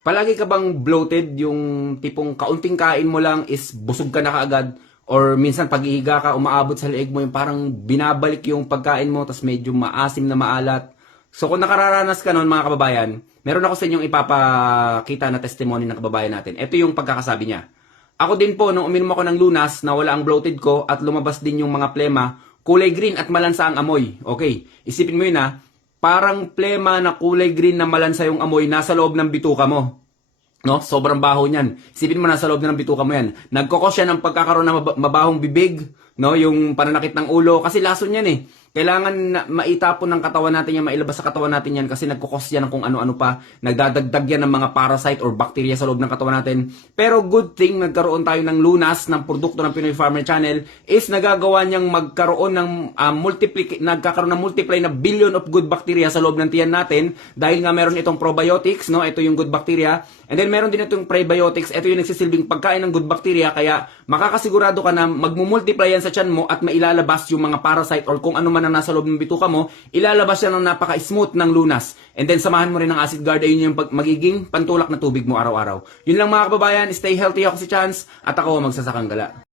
Palagi ka bang bloated, yung tipong kaunting kain mo lang is busog ka na kaagad? Or minsan pag ihiga ka, umaabot sa leeg mo yung parang binabalik yung pagkain mo, tas medyo maasim na maalat. So kung nakararanas ka noon mga kababayan, meron ako sa inyong ipapakita na testimony ng kababayan natin. Ito yung pagkakasabi niya. Ako din po, nung uminom ako ng lunas, nawala ang bloated ko at lumabas din yung mga plema, kulay green at malansa ang amoy. Okay, isipin mo yun ha, parang plema na kulay green na malansa yung amoy nasa loob ng bituka mo. No? Sobrang baho niyan. Isipin mo nasa loob na ng bituka mo yan. Nagkokos siya ng pagkakaroon ng mabahong bibig, no? Yung pananakit ng ulo kasi lason yan eh. Kailangan na maitapon ng katawan natin yan, mailabas sa katawan natin yan kasi nagkokos yan ng kung ano-ano pa. Nagdadagdag yan ng mga parasite or bacteria sa loob ng katawan natin. Pero good thing nagkaroon tayo ng lunas ng produkto ng Pinoy Farmer Channel is nagagawa niyang magkaroon ng nagkakaroon ng multiply na billion of good bacteria sa loob ng tiyan natin dahil nga meron itong probiotics, no? Ito yung good bacteria. And then meron din itong prebiotics. Ito yung nagsisilbing pagkain ng good bacteria kaya makakasigurado ka na magmumultiply yan sa tiyan mo at mailalabas yung mga parasite or kung ano man ang nasa loob ng bituka mo, ilalabas yan ng napaka-smooth ng lunas. And then samahan mo rin ng acid guard, ayun yung magiging pantulak na tubig mo araw-araw. Yun lang mga kababayan, stay healthy. Ako si Chance at ako magsasakang gala.